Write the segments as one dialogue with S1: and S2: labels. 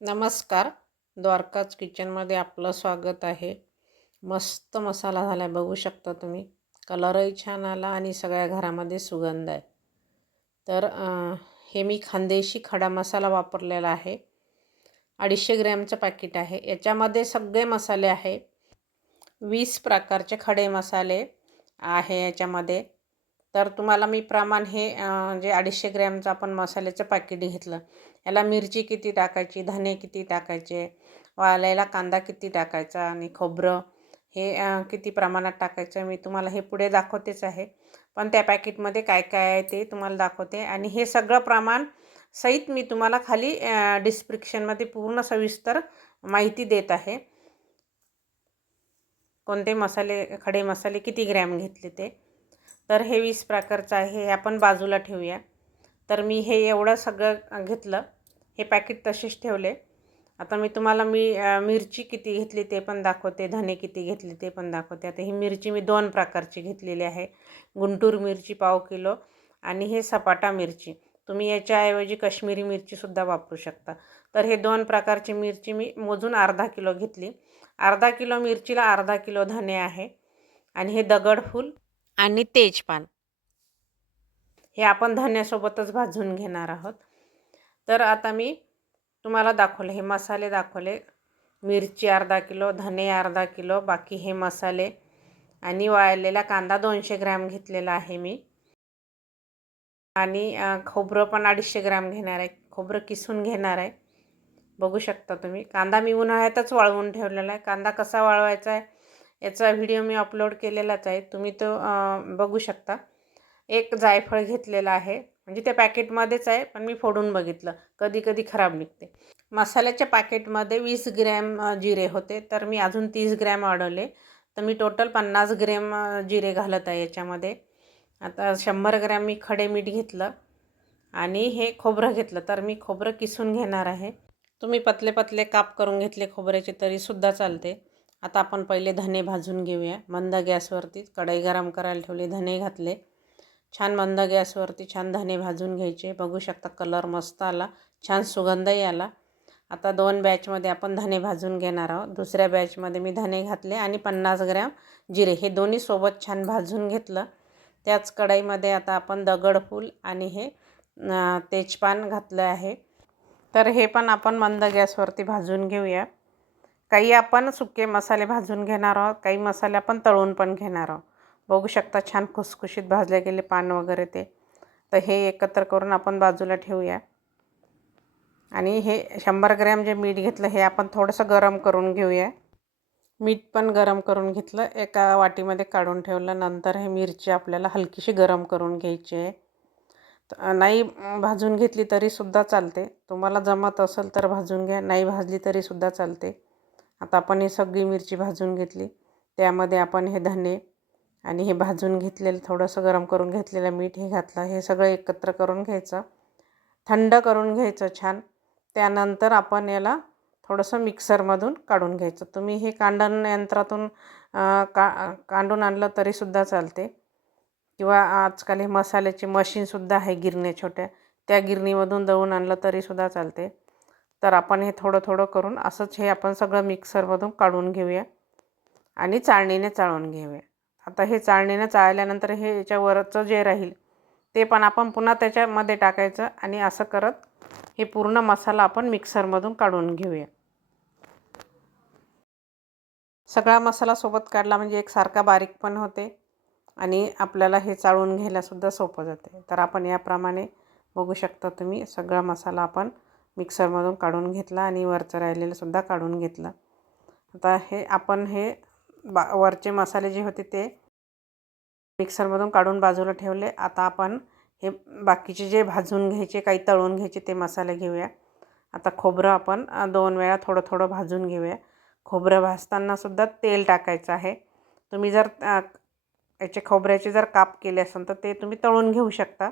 S1: नमस्कार. द्वारकाच किचनमध्ये आपलं स्वागत आहे. मस्त मसाला झाला आहे बघू शकता तुम्ही. कलरही छान आला आणि सगळ्या घरामध्ये सुगंध आहे. तर हे मी खानदेशी खडा मसाला वापरलेला आहे. अडीचशे ग्रॅमचं पॅकेट आहे. याच्यामध्ये सगळे मसाले आहे वीस प्रकारचे खडे मसाले आहे याच्यामध्ये. तर तुम्हाला मी प्रमाण हे जे अडीचशे ग्रॅमचं आपण मसाल्याचं पॅकेट घेतलं. याला मिरची किती टाकायची धने किती टाकायचे वालायला कांदा किती टाकायचा आणि खोबरं हे किती प्रमाणात टाकायचं मी तुम्हाला हे पुढे दाखवतेच आहे. पण त्या पॅकेटमध्ये काय काय आहे ते तुम्हाला दाखवते. आणि हे सगळं प्रमाण सहित मी तुम्हाला खाली डिस्क्रिप्शनमध्ये पूर्ण सविस्तर माहिती देत आहे. कोणते मसाले खडे मसाले किती ग्रॅम घेतले ते. तर हे वीस प्रकारचं आहे हे आपण बाजूला ठेवूया. तर मी हे एवढं सगळं घेतलं. हे पॅकेट तसेच ठेवले. आता मी तुम्हाला मी मिरची किती घेतली ते पण दाखवते धने किती घेतले ते पण दाखवते. आता ही मिरची मी दोन प्रकारची घेतलेली आहे. गुंटूर मिरची पाव किलो आणि हे सपाटा मिरची. तुम्ही याच्याऐवजी काश्मीरी मिरचीसुद्धा वापरू शकता. तर हे दोन प्रकारची मिरची मी मोजून अर्धा किलो घेतली. अर्धा किलो मिरचीला अर्धा किलो धने आहे. आणि हे दगडफूल आणि तेजपान हे आपण धन्यासोबतच भाजून घेणार आहोत. तर आता मी तुम्हाला दाखवले हे मसाले दाखवले. मिरची अर्धा किलो धने अर्धा किलो बाकी हे मसाले. आणि वाळलेला कांदा दोनशे ग्रॅम घेतलेला आहे मी. आणि खोबरं पण अडीचशे ग्रॅम घेणार आहे. खोबरं किसून घेणार आहे. बघू शकता तुम्ही. कांदा मी उन्हाळ्यातच वाळवून ठेवलेला आहे. कांदा कसा वाळवायचा आहे? याचा व्हिडिओ मी अपलोड केलेलाच आहे. तुम्ही तो बघू शकता. एक जायफळ घेतलेला आहे. म्हणजे त्या पॅकेटमध्येच आहे पण मी फोडून बघितलं. कधी कधी खराब निघते. मसाल्याच्या पॅकेटमध्ये वीस ग्रॅम जिरे होते. तर मी अजून तीस ग्रॅम वाढवले तर मी टोटल पन्नास ग्रॅम जिरे घालत आहे याच्यामध्ये. आता शंभर ग्रॅम मी खडे मीठ घेतलं. आणि हे खोबरं घेतलं. तर मी खोबरं किसून घेणार आहे. तुम्ही पतले पतले काप करून घेतले खोबऱ्याचे तरीसुद्धा चालते. आता आपण पहिले धने भाजून घेऊया. मंद गॅसवरती कढई गरम करायला ठेवली धने घातले. छान मंद गॅसवरती छान धने भाजून घ्यायचे. बघू शकता कलर मस्त आला छान सुगंधही आला. आता दोन बॅचमध्ये आपण धने भाजून घेणार आहोत. दुसऱ्या बॅचमध्ये मी धने घातले आणि पन्नास ग्रॅम जिरे हे दोन्ही सोबत छान भाजून घेतलं. त्याच कढईमध्ये आता आपण दगडफूल आणि हे तेजपान घातलं आहे. तर हे पण आपण मंद गॅसवरती भाजून घेऊया. काही आपण सुके मसाले भाजून घेणार आहोत काही मसाले आपण तळून पण घेणार आहोत. बघू शकता छान खुसखुशीत भाजले गेले पान वगैरे ते. तर हे एकत्र करून आपण बाजूला ठेवूया. आणि हे शंभर ग्रॅम जे मीठ घेतलं हे आपण थोडंसं गरम करून घेऊया. मीठ पण गरम करून घेतलं एका वाटीमध्ये काढून ठेवलं. नंतर हे मिरची आपल्याला हलकीशी गरम करून घ्यायची आहे. नाही भाजून घेतली तरीसुद्धा चालते. तुम्हाला जमत असेल तर भाजून घ्या नाही भाजली तरीसुद्धा चालते. आता आपण ही सगळी मिरची भाजून घेतली. त्यामध्ये आपण हे धने आणि हे भाजून घेतलेलं थोडंसं गरम करून घेतलेलं मीठ हे घातलं. हे सगळं एकत्र करून घ्यायचं. थंड करून घ्यायचं छान. त्यानंतर आपण याला थोडंसं मिक्सरमधून काढून घ्यायचं. तुम्ही हे कांडण यंत्रातून का कांडून आणलं तरीसुद्धा चालते. किंवा आजकाल हे मसाल्याची मशीनसुद्धा आहे गिरण्या छोट्या. त्या गिरणीमधून दळून आणलं तरीसुद्धा चालते. तर आपण हे थोडं थोडं करून असंच हे आपण सगळं मिक्सरमधून काढून घेऊया आणि चाळणीने चाळून घेऊया. आता हे चाळणीने चाळल्यानंतर हे याच्यावरचं जे राहील ते पण आपण पुन्हा त्याच्यामध्ये टाकायचं आणि असं करत हे पूर्ण मसाला आपण मिक्सरमधून काढून घेऊया. सगळा मसाला सोबत काढला म्हणजे एकसारखा बारीक पण होते आणि आपल्याला हे चाळून घ्यायलासुद्धा सोपं जाते. तर आपण याप्रमाणे बघू शकता तुम्ही सगळा मसाला आपण मिक्सरमधून काढून घेतला आणि वरचं राहिलेलंसुद्धा काढून घेतलं. आता हे आपण हे बा वरचे मसाले जे होते ते मिक्सरमधून काढून बाजूला ठेवले. आता आपण हे बाकीचे जे भाजून घ्यायचे काही तळून घ्यायचे ते मसाले घेऊया. आता खोबरं आपण दोन वेळा थोडं थोडं भाजून घेऊया. खोबरं भाजतानासुद्धा तेल टाकायचं आहे. तुम्ही जर याचे खोबऱ्याचे जर काप केले असेल तर ते तुम्ही तळून घेऊ शकता.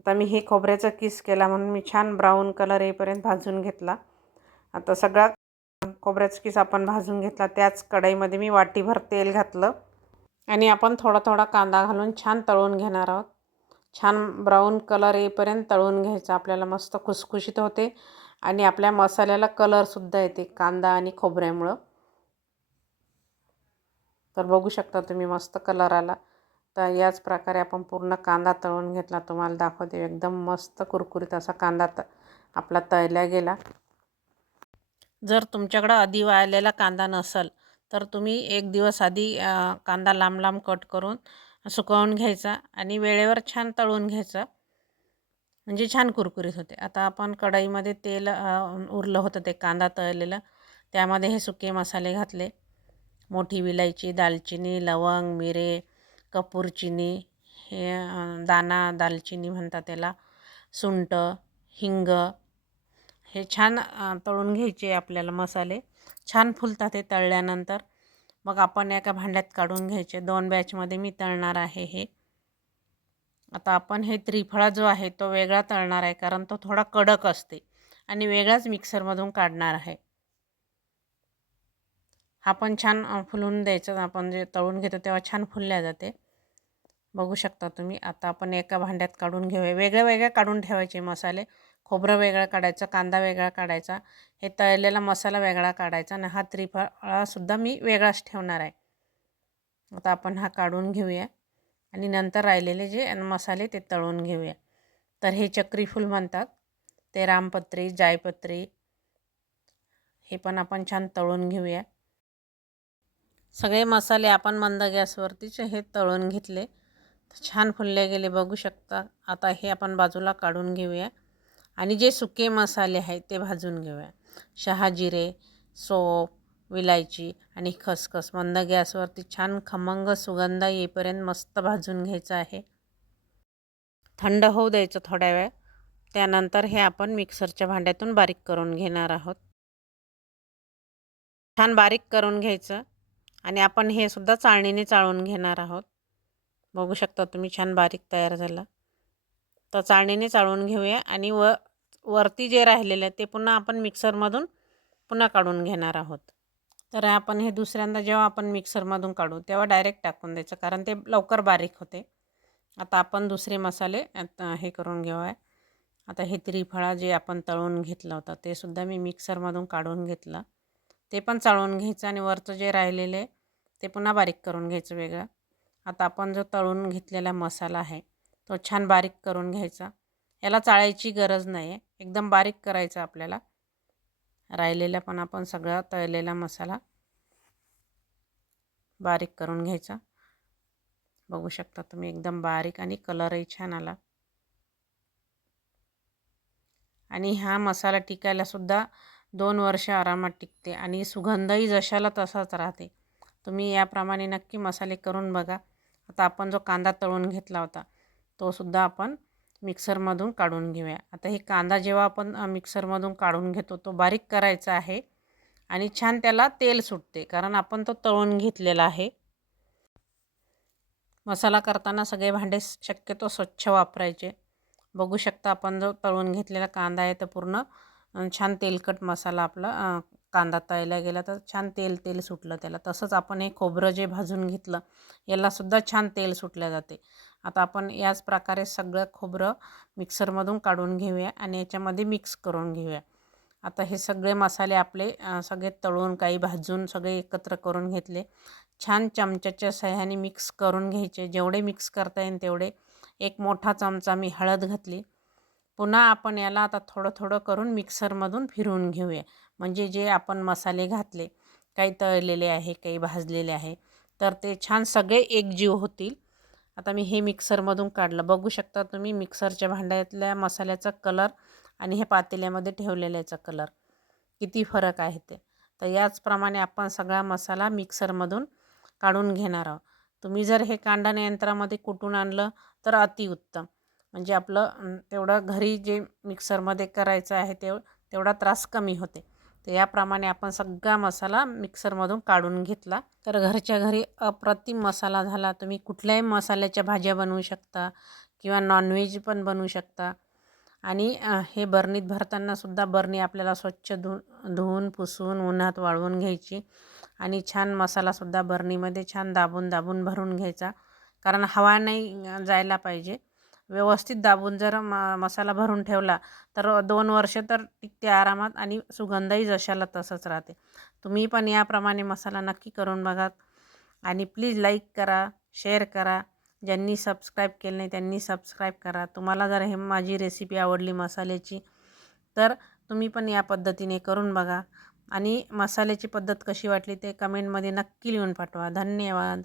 S1: आता मी हे खोबऱ्याचा किस केला म्हणून मी छान ब्राऊन कलर येईपर्यंत भाजून घेतला. आता सगळा खोबऱ्याचा किस आपण भाजून घेतला. त्याच कढईमध्ये मी वाटीभर तेल घातलं. आणि आपण थोडा थोडा कांदा घालून छान तळून घेणार आहोत. छान ब्राऊन कलर येईपर्यंत तळून घ्यायचा. आपल्याला मस्त खुसखुशीत होते. आणि आपल्या मसाल्याला कलरसुद्धा येते कांदा आणि खोबऱ्यामुळं. तर बघू शकता तुम्ही मस्त कलर आला तर याच प्रकारे आपण पूर्ण कांदा तळून घेतला. तुम्हाला दाखवते एकदम मस्त कुरकुरीत असा कांदा त आपला तळल्या गेला. जर तुमच्याकडं आधी वाळलेला कांदा नसेल तर तुम्ही एक दिवस आधी कांदा लांब लांब कट करून सुकवून घ्यायचा आणि वेळेवर छान तळून घ्यायचा. म्हणजे छान कुरकुरीत होते. आता आपण कढईमध्ये तेल उरलं होतं ते कांदा तळलेलं. त्यामध्ये हे सुके मसाले घातले. मोठी विलायची दालचिनी लवंग मिरे कपूरचिनी हे दाना दालचिनी म्हणतात त्याला. सुंट हिंग हे छान तळून घ्यायचे आपल्याला मसाले. छान फुलतात हे तळल्यानंतर. मग आपण एका भांड्यात काढून घ्यायचे. दोन बॅचमध्ये मी तळणार आहे हे. आता आपण हे त्रिफळा जो आहे तो वेगळा तळणार आहे कारण तो थोडा कडक असते. आणि वेगळाच मिक्सरमधून काढणार आहे. हा पण छान फुलून द्यायचं. आपण जे तळून घेतो तेव्हा छान फुलल्या जाते. बघू शकता तुम्ही. आता आपण एका भांड्यात काढून घेऊया वेगळे वेगळे काढून ठेवायचे मसाले. खोबरं वेगळं काढायचं कांदा वेगळा काढायचा. हे तळलेला मसाला वेगळा काढायचा आणि हा त्रिफळासुद्धा मी वेगळाच ठेवणार आहे. आता आपण हा काढून घेऊया आणि नंतर राहिलेले जे मसाले ते तळून घेऊया. तर हे चक्रीफूल म्हणतात. ते रामपत्री जायपत्री. हे पण आपण छान तळून घेऊया. सगळे मसाले आपण मंद गॅसवरतीच हे तळून घेतले. छान फुलले गेले बघू शकता. आता हे आपण बाजूला काढून घेऊया. आणि जे सुके मसाले आहेत ते भाजून घेऊया. शहाजिरे सोप विलायची आणि खसखस. मंद गॅसवरती छान खमंग सुगंध येईपर्यंत मस्त भाजून घ्यायचं आहे. थंड होऊ द्यायचं थोड्या वेळ. त्यानंतर हे आपण मिक्सरच्या भांड्यातून बारीक करून घेणार आहोत. छान बारीक करून घ्यायचं. आणि आपण हे सुद्धा चाळणीने चाळून घेणार आहोत. बघू शकता तुम्ही छान बारीक तयार झाला. तर चाळणीने चाळून घेऊया आणि व वरती जे राहिलेलं आहे ते पुन्हा आपण मिक्सरमधून पुन्हा काढून घेणार आहोत. तर आपण हे दुसऱ्यांदा जेव्हा आपण मिक्सरमधून काढू तेव्हा डायरेक्ट टाकून द्यायचं कारण ते लवकर बारीक होते. आता आपण दुसरे मसाले हे करून घेऊया. आता हे त्रिफळा जे आपण तळून घेतलं होतं ते सुद्धा मी मिक्सरमधून काढून घेतलं. ते पण चाळून घ्यायचं आणि वरचं जे राहिलेले ते पुन्हा बारीक करून घ्यायचं वेगळं. आता आपण जो तळून घेतलेला मसाला आहे तो छान बारीक करून घ्यायचा. याला चाळायची गरज नाही आहे एकदम बारीक करायचा आपल्याला. राहिलेला पण आपण सगळा तळलेला मसाला बारीक करून घ्यायचा. बघू शकता तुम्ही एकदम बारीक आणि कलरही छान आला. आणि हा मसाला टिकायलासुद्धा दोन वर्ष आरामात टिकते आणि सुगंधही जशाला तसाच राहते. तुम्ही याप्रमाणे नक्की मसाले करून बघा. आता आपण जो कांदा तळून घेतला होता तो सुद्धा आपण मिक्सरमधून काढून घेऊया. आता हे कांदा जेव्हा आपण मिक्सरमधून काढून घेतो तो बारीक करायचा आहे आणि छान त्याला तेल सुटते कारण आपण तो तळून घेतलेला आहे. मसाला करताना सगळे भांडे शक्यतो स्वच्छ वापरायचे. बघू शकता आपण जो तळून घेतलेला कांदा आहे तर पूर्ण छान तेलकट मसाला आपला कांदा तळला गेला तर छान तेल तेल सुटलं त्याला. तसंच आपण हे खोबरं जे भाजून घेतलं यालासुद्धा छान तेल सुटल्या जाते. आता आपण याच प्रकारे सगळं खोबरं मिक्सरमधून काढून घेऊया आणि याच्यामध्ये मिक्स करून घेऊया. आता हे सगळे मसाले आपले सगळे तळून काही भाजून सगळे एकत्र करून घेतले. छान चमच्याच्या सह्याने मिक्स करून घ्यायचे. जेवढे मिक्स करता येईल तेवढे. एक मोठा चमचा मी हळद घातली. पुन्हा आपण याला आता थोडं थोडं करून मिक्सरमधून फिरवून घेऊया. म्हणजे जे आपण मसाले घातले काही तळलेले आहे काही भाजलेले आहे तर ते छान सगळे एकजीव होतील. आता मी हे मिक्सरमधून काढलं. बघू शकता तुम्ही मिक्सरच्या भांड्यातल्या मसाल्याचा कलर आणि हे पातेल्यामध्ये ठेवलेल्याचा कलर. किती फरक आहे ते. तर याचप्रमाणे आपण सगळा मसाला मिक्सरमधून काढून घेणार आहोत. तुम्ही जर हे कांडण यंत्रामध्ये कुटून आणलं तर अतिउत्तम. म्हणजे आपलं तेवढं घरी जे मिक्सरमध्ये करायचं आहे तेव तेवढा त्रास कमी होते. तर याप्रमाणे आपण सगळा मसाला मिक्सरमधून काढून घेतला. तर घरच्या घरी अप्रतिम मसाला झाला. तुम्ही कुठल्याही मसाल्याच्या भाज्या बनवू शकता किंवा नॉनव्हेज पण बनवू शकता. आणि हे बरणीत भरतानासुद्धा बरणी आपल्याला स्वच्छ धु धुवून पुसून उन्हात वाळवून घ्यायची. आणि छान मसालासुद्धा बरणीमध्ये छान दाबून दाबून भरून घ्यायचा. कारण हवा नाही जायला पाहिजे. व्यवस्थित दाबून जर म मसाला भरून ठेवला तर दोन वर्ष तर टिकते आरामात आणि सुगंधही जशाला तसंच राहते. तुम्ही पण याप्रमाणे मसाला नक्की करून बघा आणि प्लीज लाईक करा शेअर करा. ज्यांनी सबस्क्राईब केलं नाही त्यांनी सबस्क्राईब करा. तुम्हाला जर हे माझी रेसिपी आवडली मसाल्याची तर तुम्ही पण या पद्धतीने करून बघा. आणि मसाल्याची पद्धत कशी वाटली ते कमेंटमध्ये नक्की लिहून पाठवा. धन्यवाद.